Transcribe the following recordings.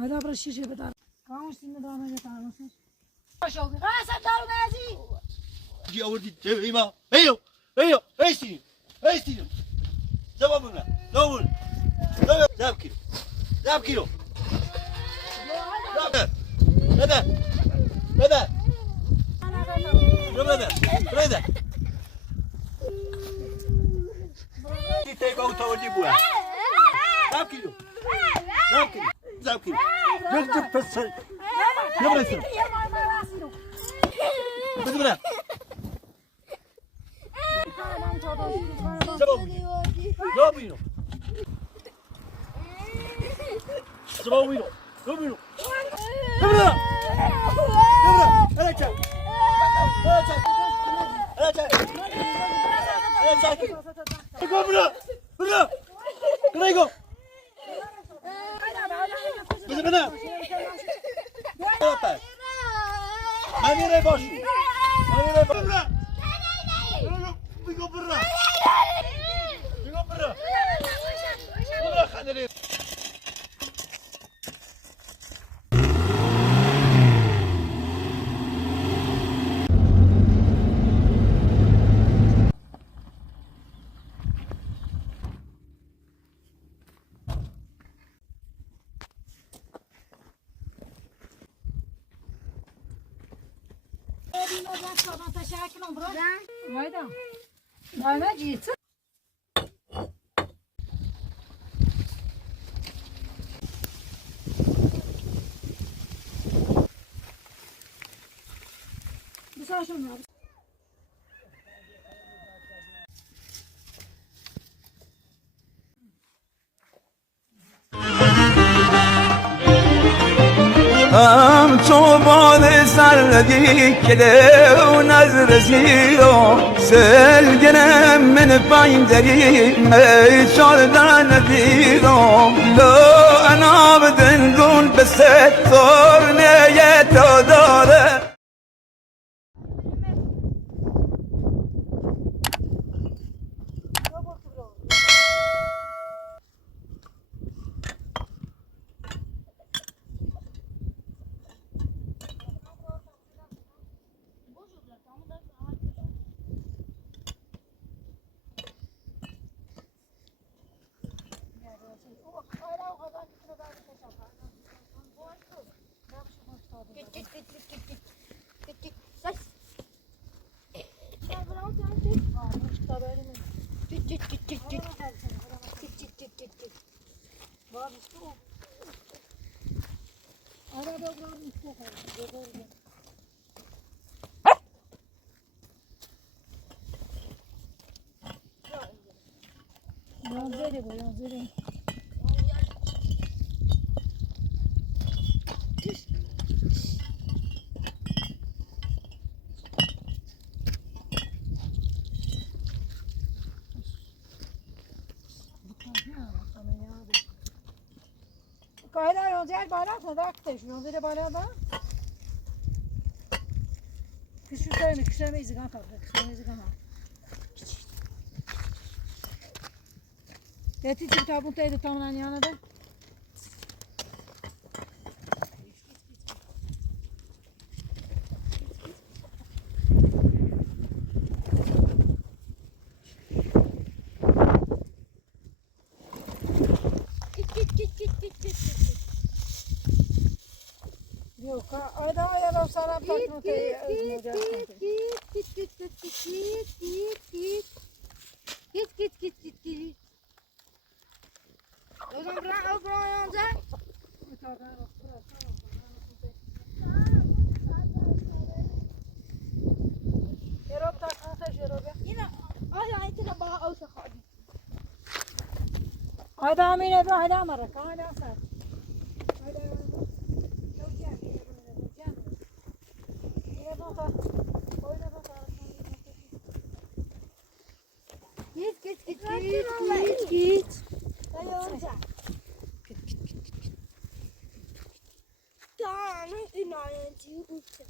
هذا برا الشيشة بدار كامش سن دامه بتاع نص شوقي قاسم دارو نازي جي أوردي تبعيما أيو أيو أيستينو أيستينو زبابنا زبون زاب كيلو زاب كيلو زاب هذا هذا هذا هذا تيجي أوتو ديبوا زاب كيلو زاب كيلو زاب كيلو جد فسر يبغى يصير بدنا زبابينو زبابينو زبابينو بدنا أنا جاي أنا جاي أنا جاي أنا جاي بدنا بدنا كريجو بدنا ماني ريباشو ماني ريباشو بيجو برا بيجو برا برا خليني أنا جيت بس عشان هم چوبان سردی کده و نظر زیرو سلگنم من پایندری میچاردن دیرو لو انا بدندون بسه تورنه تو داره Kayla yolcayı bağlatma da aktarış. Yolcayı bağlatma. Küçüklerini küçülemeyiz kan kaldı. Küçülemeyiz kan kaldı. Deti çıktı bu teyze tamamen yanında. Yok, ayda ayarım sana takma teyze. Git. O zaman bırak yanacak. Yerop takma teyze yerop ya. Yine ay tine bana olsa hadi. Ayda amine bir ayda amarak. Ayda sar. Ayda Git. Dayanacak. Tamam, inanıcı uçtu.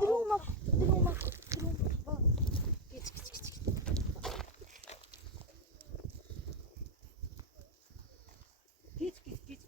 Durma. Git. Git.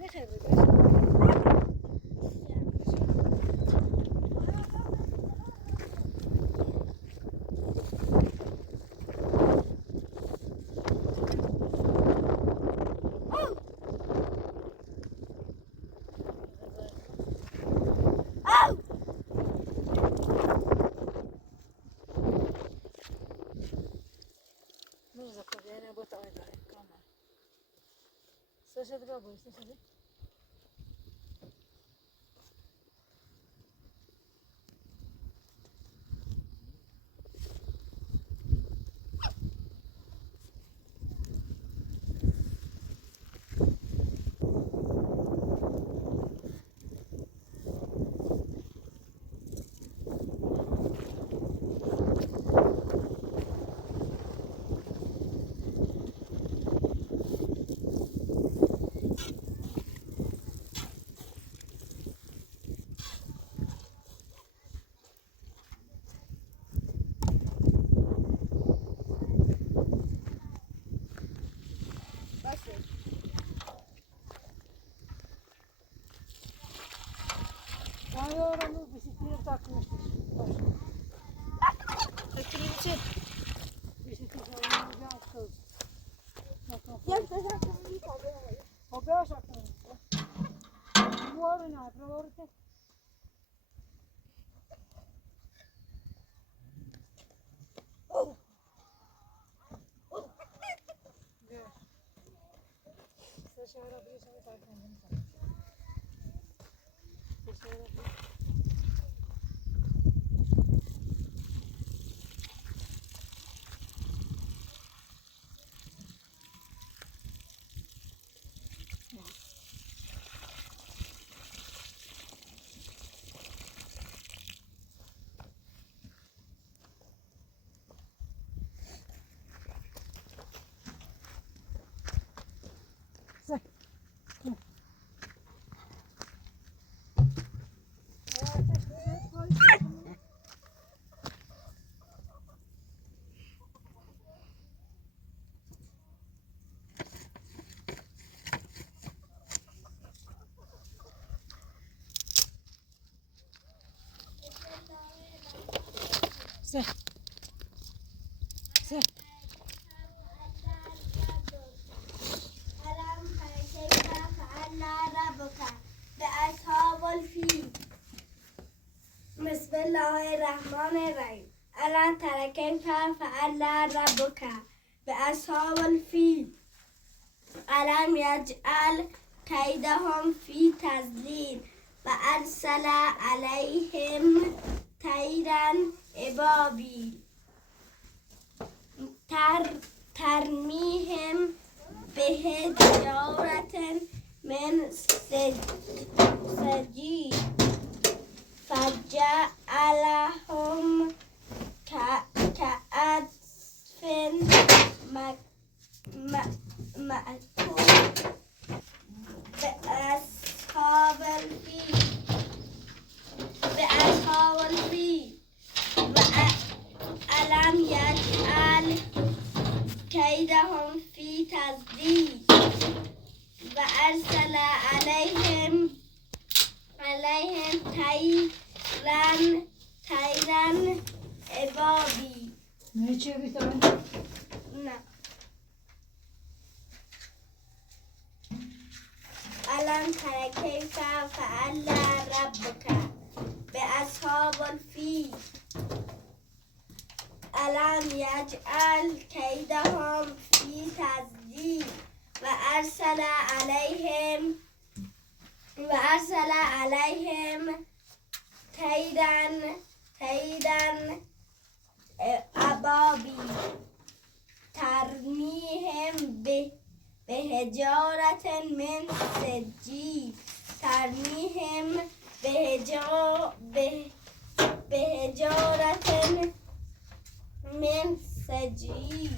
نه خیر بده. Нужно проверять, вот это камера. Слушай, дорогой, слушай. Ayağını bisiklet takmıştır. Bisiklet. Bisiklet ayağını bir attı. Hoppe aşağı. Muore na, provorte. Dışarı bir şey takmayın. Dışarı bir Se. Se. ألم تر كيف فعل ربك بأصحاب الفيل بسم الله الرحمن الرحيم ألم تر كيف فعل ربك بأصحاب الفيل ألم يجعل كيدهم في تضليل وأرسل عليهم طيرا أبابيل ترميهم بحجارة من سجيل فجعلهم كعصف مأكول بأصحاب الفيل ألم يجعل كيدهم في تضليل وأرسل عليهم طيرا أبابيل. Ne içiyor bir tane? نعم. ألم تر كيف فعل ربك بأصحاب الفيل ألم يجعل كيدهم في تضليل وأرسل عليهم طيرا أبابيل ترميهم بحجارة من سجيل بحجارة من سجيل.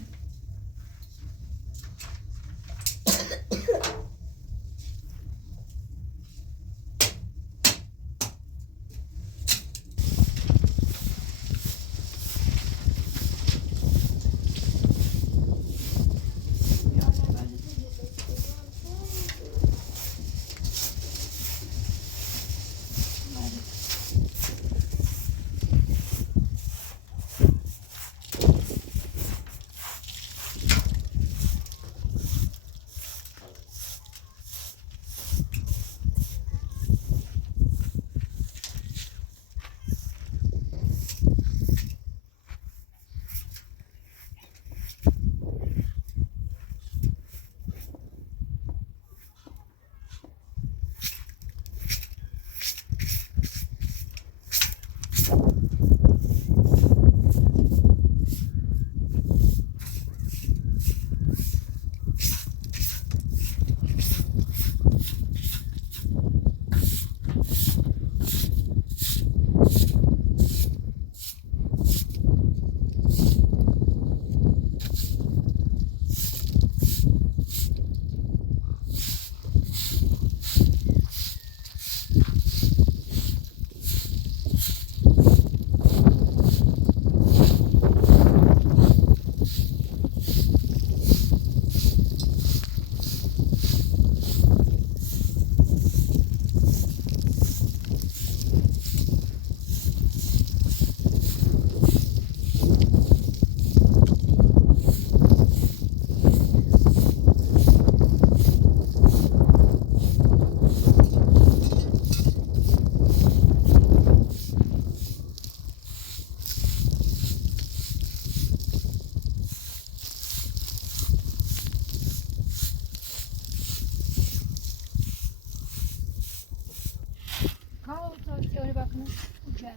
bakın. Uçağım.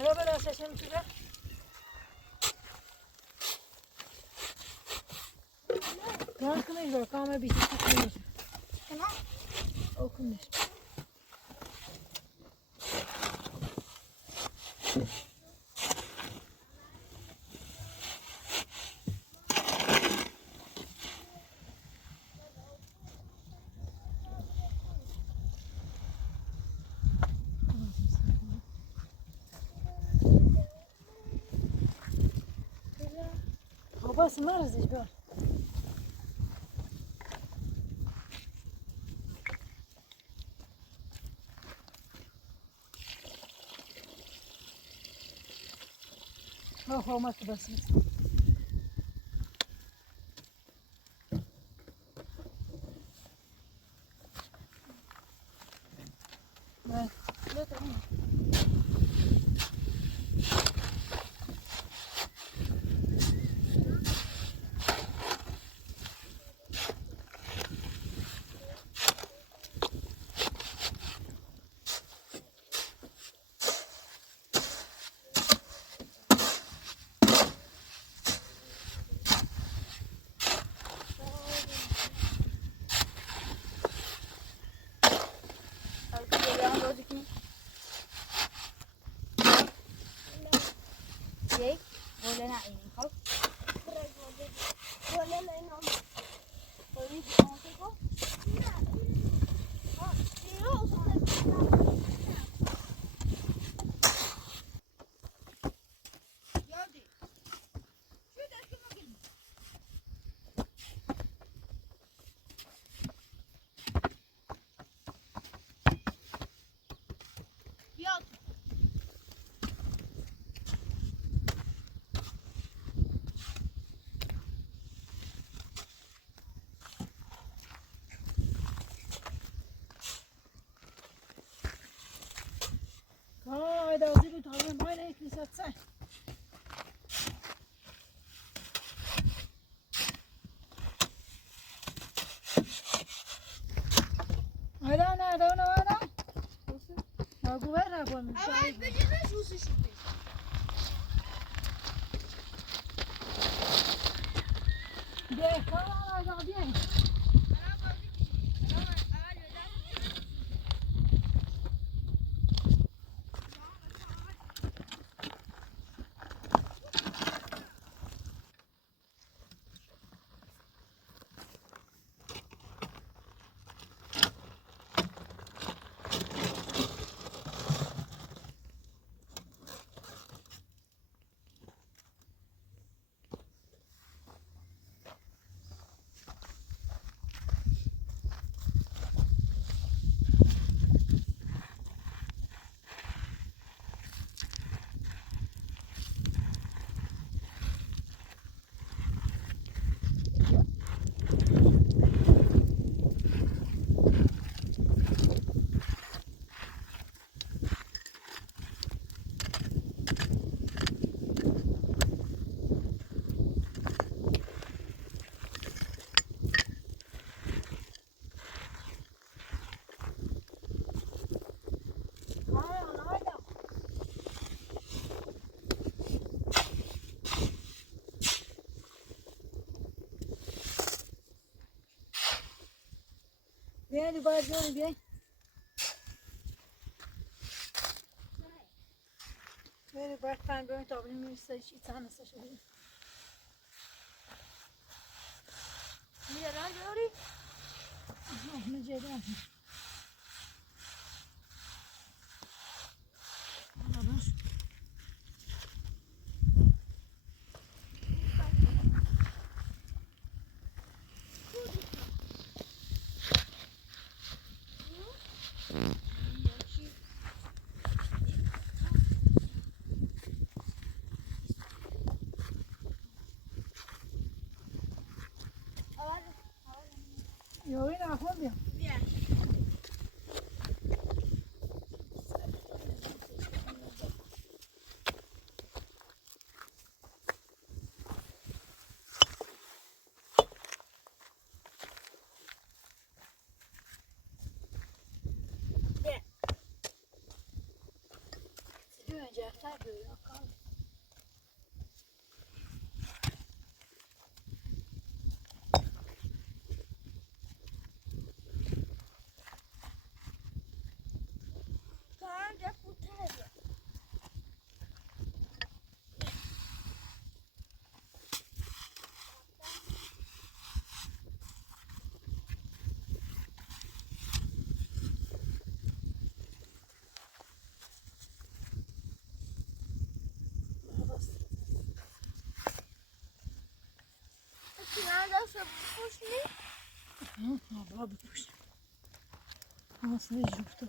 Arabalar sesini tutar. Yankılayın böyle kama bir şey tutmuyor. Tamam. Okumuyor. Babası varız işte. Oh, olmaz basınız. Evet. Evet, tamam. Boleh nak ini kau? Boleh nak ini. Boleh nak kau? Hayda uzun tamam aynı ekli satsan. Hayda hayda. Aku ver aku. Ama becerir musun şimdi? Deh, kalau hayda deh. بیایید باید بیایید بیایید بیایید باید فن بیایید تا بینیم میرسه چی تن هسته شدیم میره رنگ داری؟ نه جیده هم یاوی نخور بیا بابا بپوش آسه جفته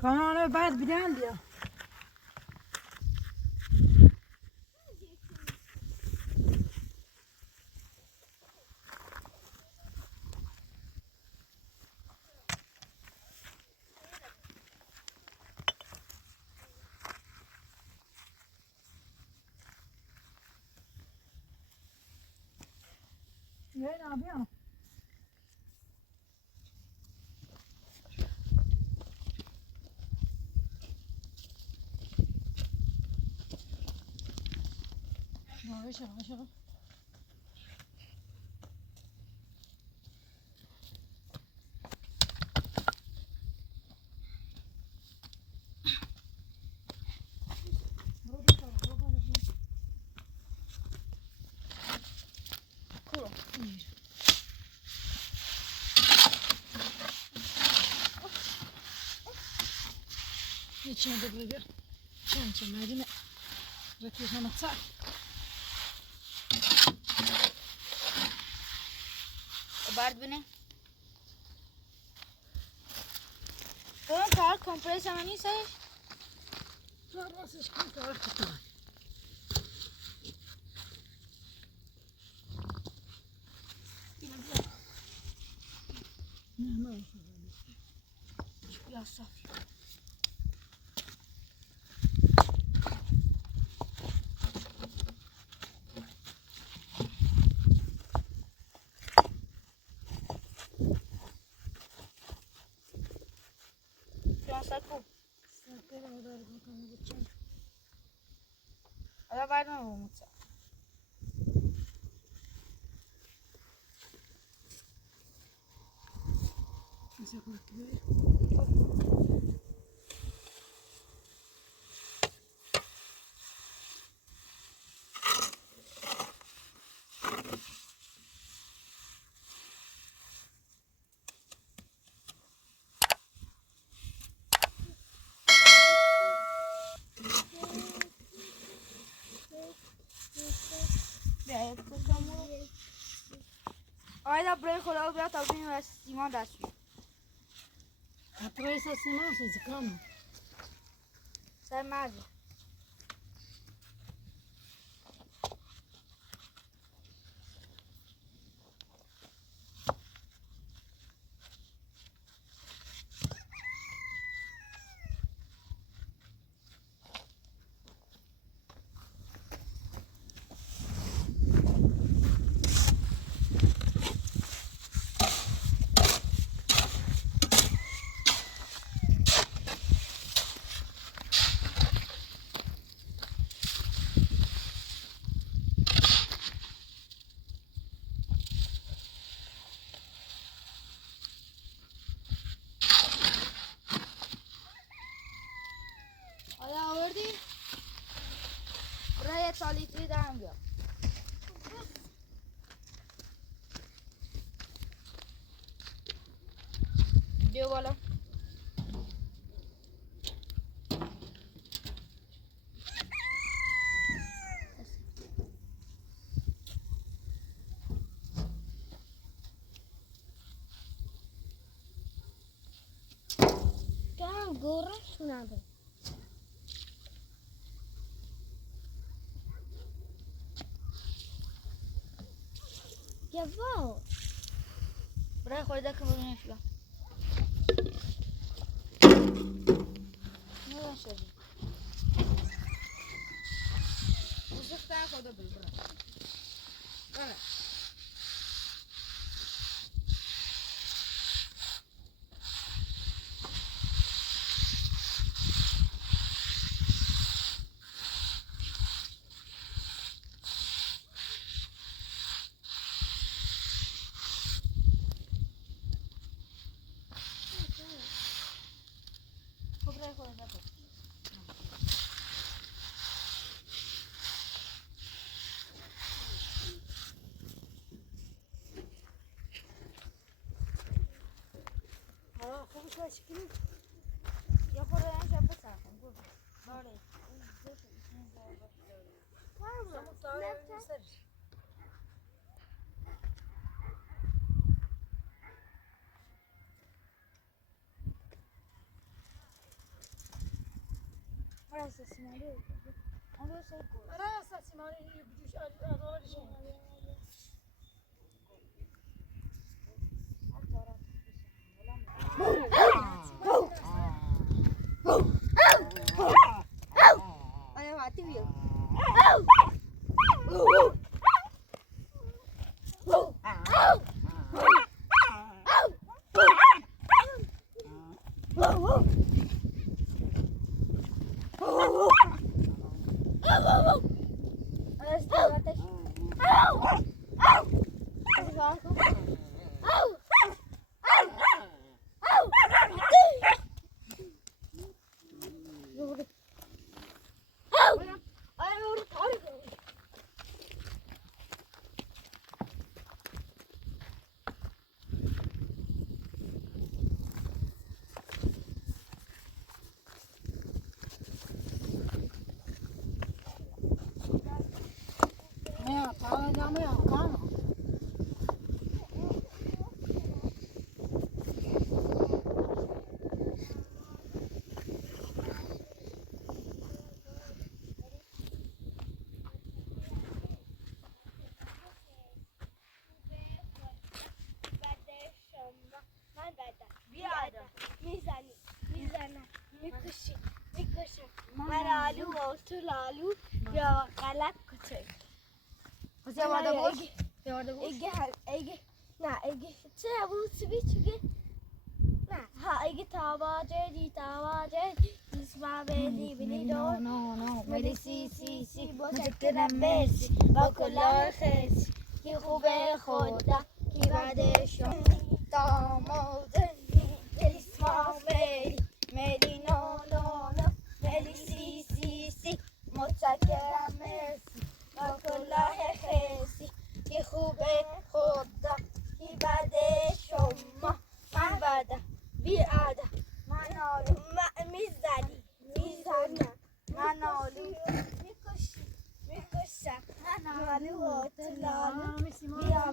کانانه بعد بیدن بیا بیایید بیا شغل içine de böyle bir çemçemerini reklam atsak. بعد بینه اون کار کمپرس هم نیستش راستش کن کار خطا نه یا صاف ساکو ساکر آدار بکنم بچم حالا بعد من بومد مثل کنه آیدا برای خدا بیا تا بینیم از سیمان دست بیم Atravessa assim não, vocês calma. سر مرزه یه تالیتری دارم بیار بیا بالا گورش نده جواب برای خورده که ببینش بیا نگه شدی بزرگتر خدا بل برای یا خورده این شب بسرخم باره Orası simali oldu. Ama şey koy. Araya saçım hani bir düş adalar işe. Ana mati biyo. Orası da ateş. Ya tamam ya kan. Maralu, Australu, ya galak kucing. Kız yavarda boş. Yavarda boş. Ege, ce bu switch ha ege tavaje di isma beli beli do No. meli si متكلم ميسي وكل خيس كي خوبه خدا كي بعدشون دامادني اسما ملی نو ملی سی متكلم ميسي وكل خيسي كي خوبه خدا كي بعدشون من بعده بیاده من آلو میزنی من آلو میکشم من آلو اطلالو بیا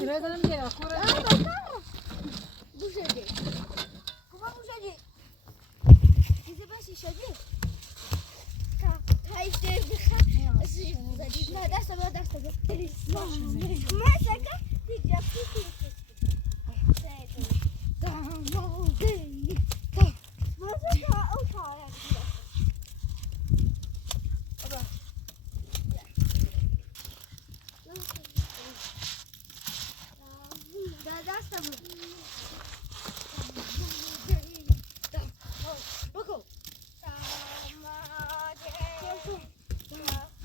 Nereden geliyor? Bu şöyle. Kuma bu şöyle. Bize ben şişedi. Hayır ne derse ben derse. Mesela diyeceğim ki tamam değil. Mesela o tane. بگو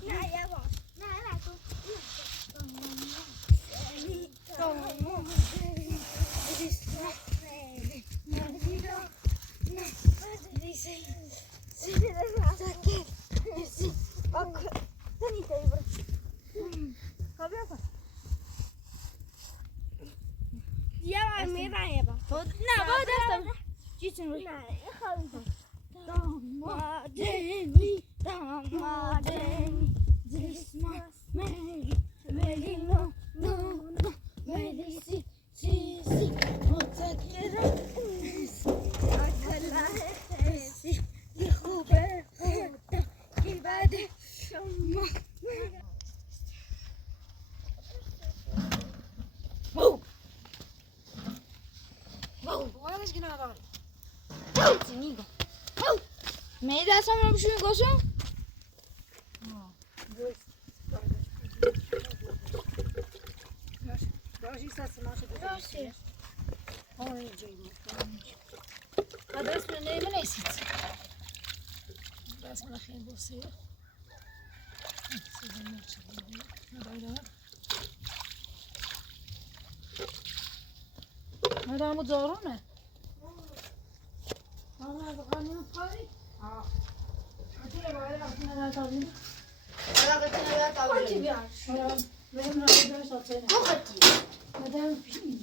نه یواش نه نه با دستم چیتون رو دامادنی Christmas Merry no Merry si متذكرة أكلها خوبه که بعد شما وارش کنار دار. Sinigo. Me das a mão puxando gosto? باش ایست ماشه Proszę. آره جایی درست من نمی‌نویسید. درست من خیلی بسیار. مدام بود زارونه. آره بقیه پای. باید رفتن نراتابیم. خودی بیار آره بریم راه داشت آتونه. خودی مدام پیشی.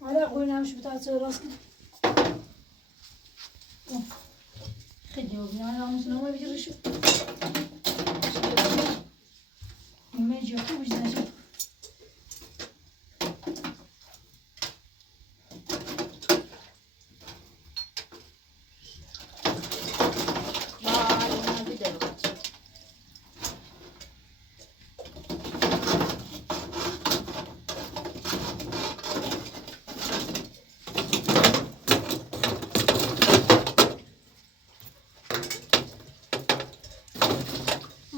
آره قوی نمیشه بتاعت راست کنه. خیلی خوبی نه ناموسونه ما بیچاره شد. میجی خوبیش نشه.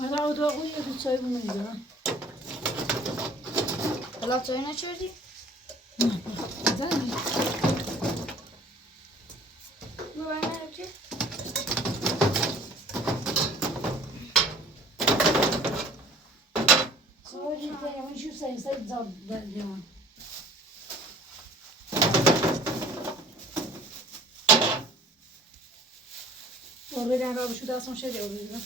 حالا اتاقی یا تو چای بمیدم. حالا چای نچردی؟ زنی. ببرم چی؟ سواری که یه شو سعی زاد دادیم. آره نه را بشود اصلا شده آوردم.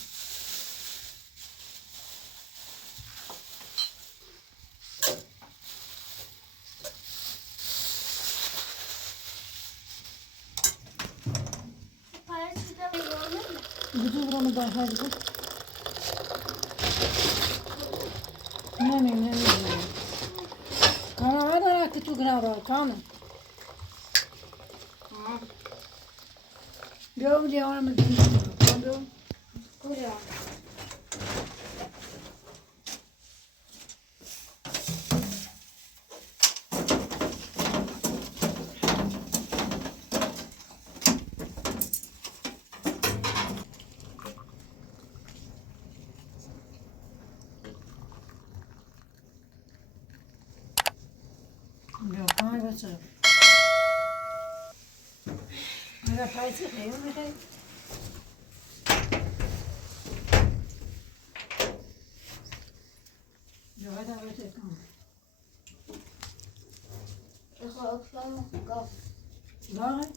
Bütün buramı daha fazla. Ne. Ama hadi ki tu grava, tamam. Bia diavolo mi dici quando? Buraya. Bia, come va c'è? Allora fai se fai un che Bia, vai da vedere come. Ik ga ook van gas. Waar?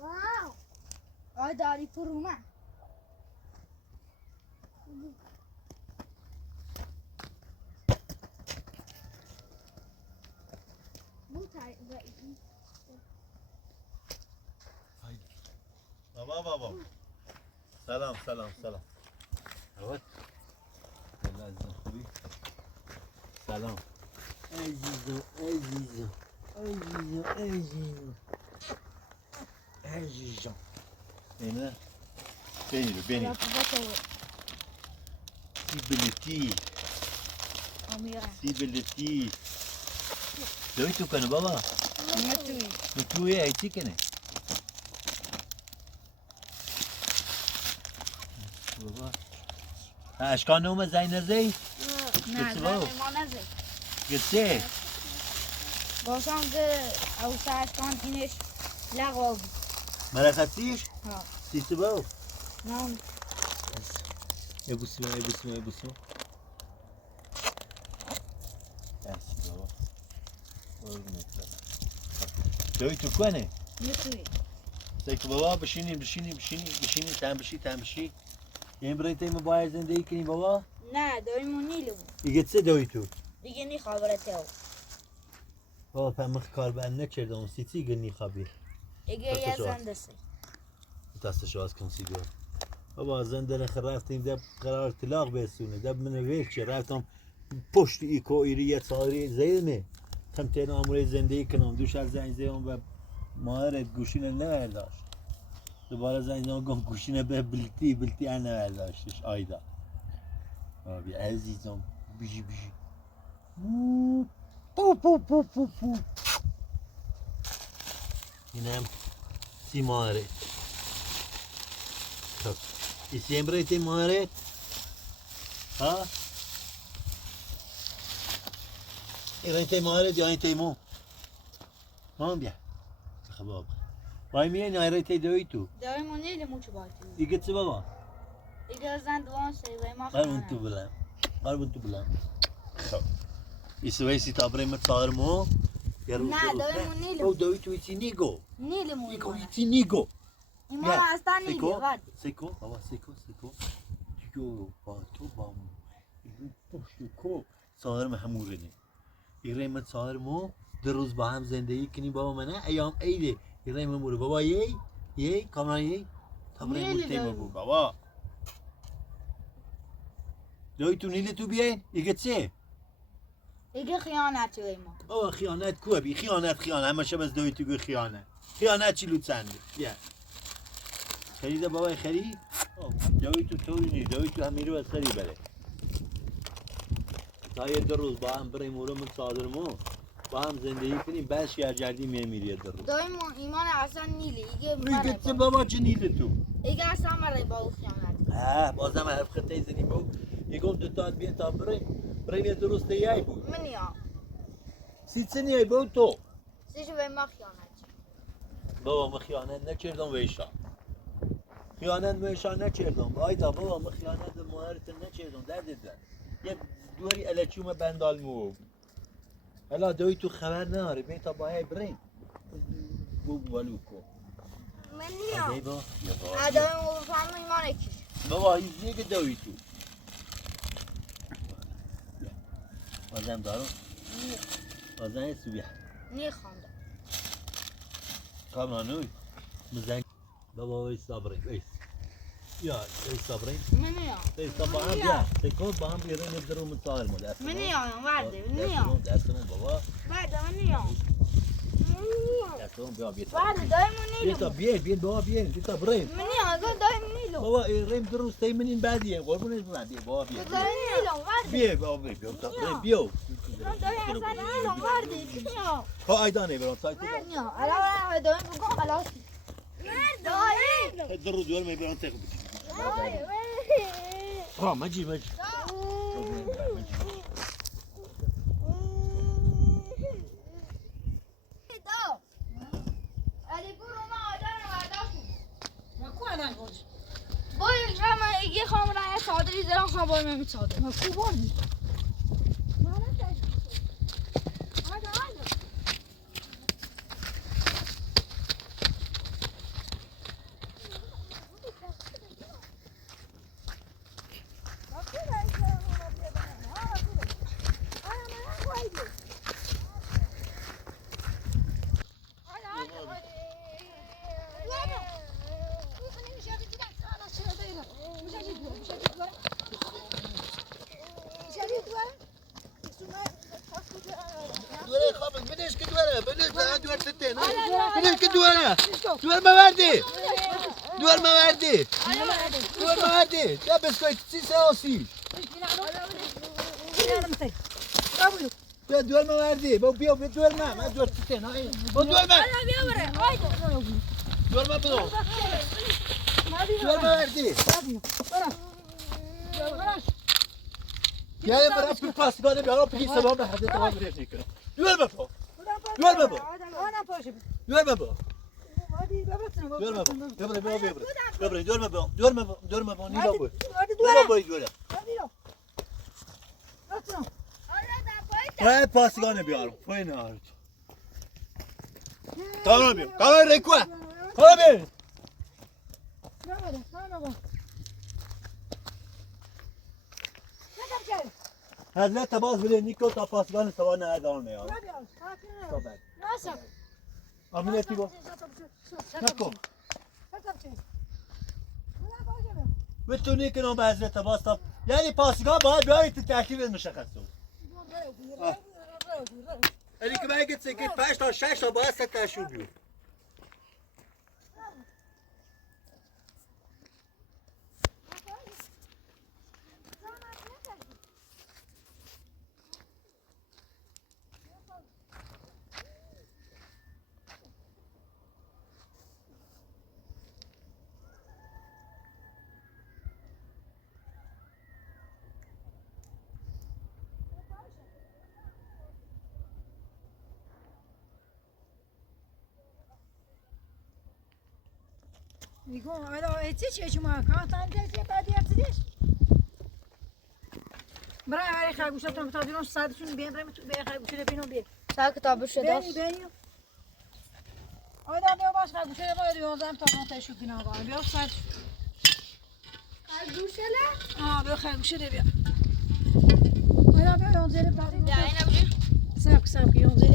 واو. داری فرومه Bu tarihi. بابا سلام سلام اول الله عزیزم خوبی سلام عزیزم اینه بینی سیبلتی دوی تو کنه بابا توی ایتی کنه بابا اشکان نوم زینر زی نه گفتی زنی بابا؟ ما نزد گفتی باشم که او سرشکان اینش لغا بود مرخصیش ها سیسی باو نه ابوسیم دستی بابا قربونت برم. دوی تو کنه میتوی سیکو بابا بشینیم تم بشی این برای تیم باید زندگی کنیم بابا نه دایمون نیلمون دیگه چه دوی تو دیگه نی خبرته او بابا پمخ کار بند نکردم سیتی گنی خبی دیگه یه زنده سی دستش از کن سیگار بابا زنده نخ رفتیم دب قرار طلاق برسونه دب من ویل چه رفتم پشت ایکو ایریه ساری زیلمه کم تین آموره زندگی کنم دوش از زنگ زیام و ماهر گوشینه نورداشت دوباره زنگ زیام گم گوشینه به بلتی نورداشتش آیدا بابی عزیزم بیجی پو اینم سی ماهره خب y siempre te mueres ها این te mueres یا این تیمو مام بیا خباب وای میای نایره تی دوی تو دایمون نیلمون چه باید دیگه چه بابا دیگه زند وان سی و ما قربون تو بلم خب ایسویسی تا بریم تصاور مو نه دایمون او نیلمون دوی تو ایتی نیگو نیلمون ایتی نیگو ایمان اصلا نیلی ورد سیکو بابا سیکو دیگو با تو با مو پشت کو ساهر هموره نی ایره من ساهر مو در روز با هم زندگی کنی بابا منه ایام ایده ایره من موره بابا یی کامران یی تمرین مولتیم بو بابا دوی تو نیلی تو بیاین ایگه چه دیگه خیانت ایمان بابا خیانت کوه بی خیانت همه شب از دوی تو گوی خیانت چی لوتسنده بیا خریده بابا خرید دوی تو طوری نی دوی تو هم میره و سری بره تا یه 2 روز با هم بریم مورو من صادرمو با هم زندگی کنیم بعد شهرگردی میره 2 روز دایمون ایمان اصلا نیلی ایگه میگه چه بابا چه نیده تو ایگه اصلا مرای با او خیانت بازم حرف خطه زنی بو یکم 2 تا بیا تا بریم یه 2 روز تیایی بود من یا سیچه نیایی بود تو سیشو به ما خیانت بابا ما خیانت نکردم ویشا نکردم آیدا بابا ما خیانت به مادرت نکردم دردت یه دوری الچوم بندال مو هلا دوی تو خبر نداره بیا تا باید بریم بو ولو کو من نیام. با دایمون بفهم ایمان اکیش بابا هیچ که دوی تو بازم دارم بازم سویا نی خانده کامرانوی مزنگ بابا وای صبرین وای یا وای صبرین من یا وای صبر هم بیا تکون با هم بیرون ندارم متعال مده من یا ورده من یا دستمون بابا ورده من یا دستمون بیا ورده دایمون نیلمون بیا بابا بیا تا بریم من یا اگه دایم نیلم بابا ریم درست منین بعدیه قربونش برم بیا بابا بیا دایم نیلم ورده بیا بابا بیا تا بریم بیا من دایم اصلا نیلم ورده چی یا ها ایدانه برام سایت من یا الان دایم بگم خلاص دایم درو دور می برام تخ دایم ها ماجی باید رمه یه خامرای صادری زران خبار نمی‌صادر. خوبانی دواره بله دوار ستین بله که دواره دوار موردی دوار موردی دوار موردی ده بسکویت سی ساسی دوار موردی با بیا دوار من دوار ستین با دوار من دوار من بدو دوار موردی یا برای پول پاس کنه بیارم پی سبا به حد تمام ریخت میکنه دوار بابا دوار بابا دوار بابا دوار بابا دوار بابا دوار بابا نیلا بود دوار بابا دوار پاسگانه بیارم پایین آرد کاملا بیارم کاملا ریکوه کاملا بیارم حضرت باز بله نیکو تا پاسگان سوانه ادان میاد امنیتی با نکو بتونی کنم به حضرت باز تا یعنی پاسگان باید بیایی تو تحکیب مشخص بود یعنی که من گفت سکت 5 تا 6 تا باید 7 تا شو بیو Digo, olha, esse uma canta, esse tá dentro برای خرگوشا تا بیرون صدشون بیان برای تو به خرگوشه بینو بی سر کتاب شده بینی آیدا بیا باش خرگوشه باید 11 تا تاشو بینا با بیا صد خرگوشه نه بیا خرگوشه بیا آیدا بیا 11 بعد یا اینا بگیر سب 11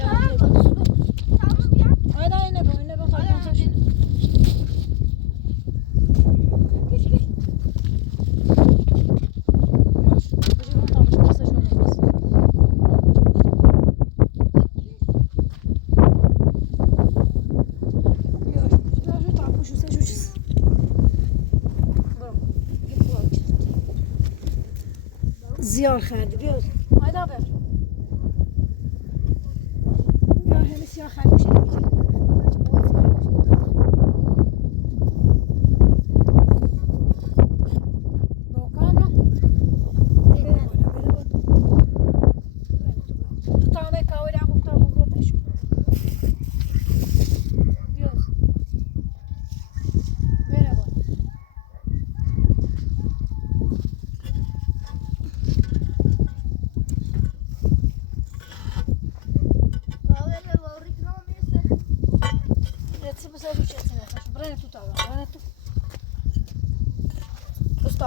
tamam ya آیدا اینه با خرگوشه زیار خرده بیاد آیدا بر بیا همه سیاه خرگوشه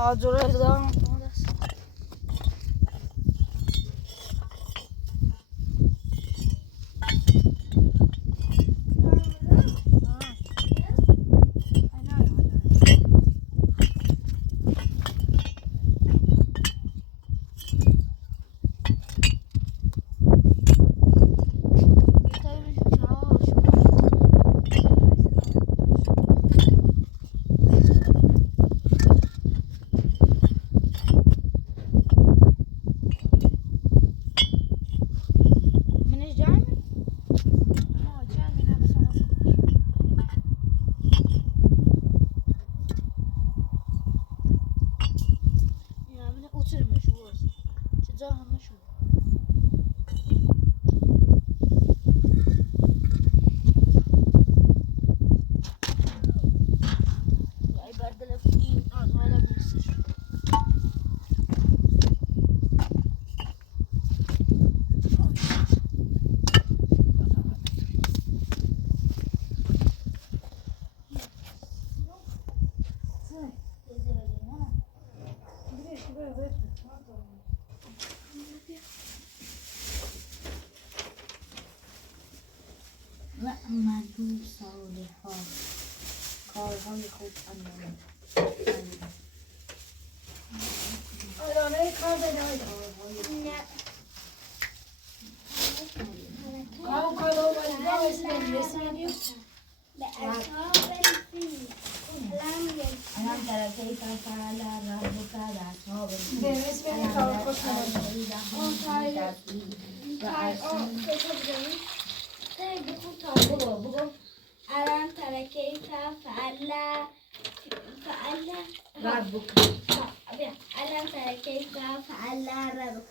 Ağzına da مدون ساله ها کارهای خوب انجام آدانه کار بده نه کار بأصحاب الفيل ألم تر كيف فعل ربك بأصحاب الفيل ألم تر كيف فعل ربك ألم تر كيف فعل ربك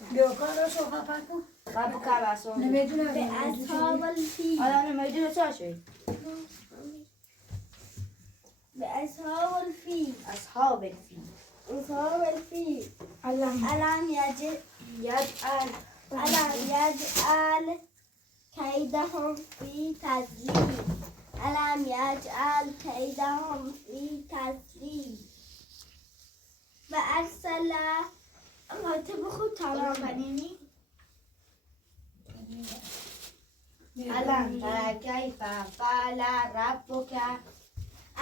ربك بأصحاب الفيل بأصحاب الفيل أنا نمیدونم چه شد بأصحاب الفيل أصحاب الفيل أصحاب الفيل الله ألم يجعل كيدهم في تضليل ألم يجعل كيدهم في تضليل وأرسل تبخو تمام بنيني ألم تر كيف فعل ربك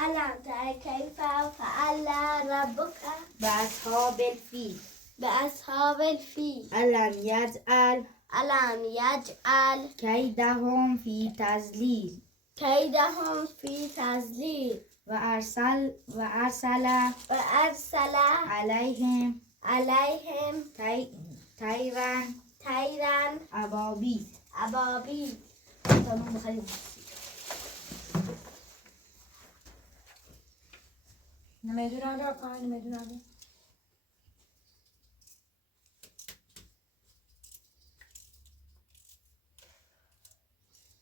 ألم تر كيف فعل ربك بأصحاب الفيل بأصحاب الفيل ألم يجعل كيدهم في تضليل كيدهم في تضليل وأرسل عليهم طيرا أبابيل أبابيل تمام بخير نمیدونم را پای نمیدونم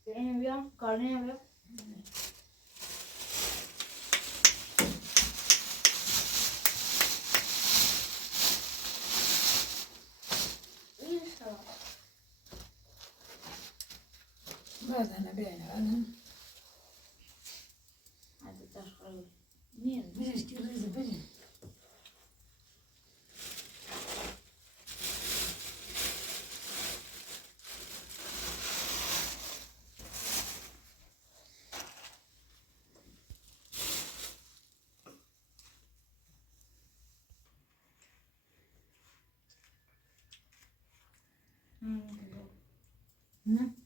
اینو بیام کارنه بیام بدنه بینه هذا تشخيص مين بيجي كيلو بيجي نه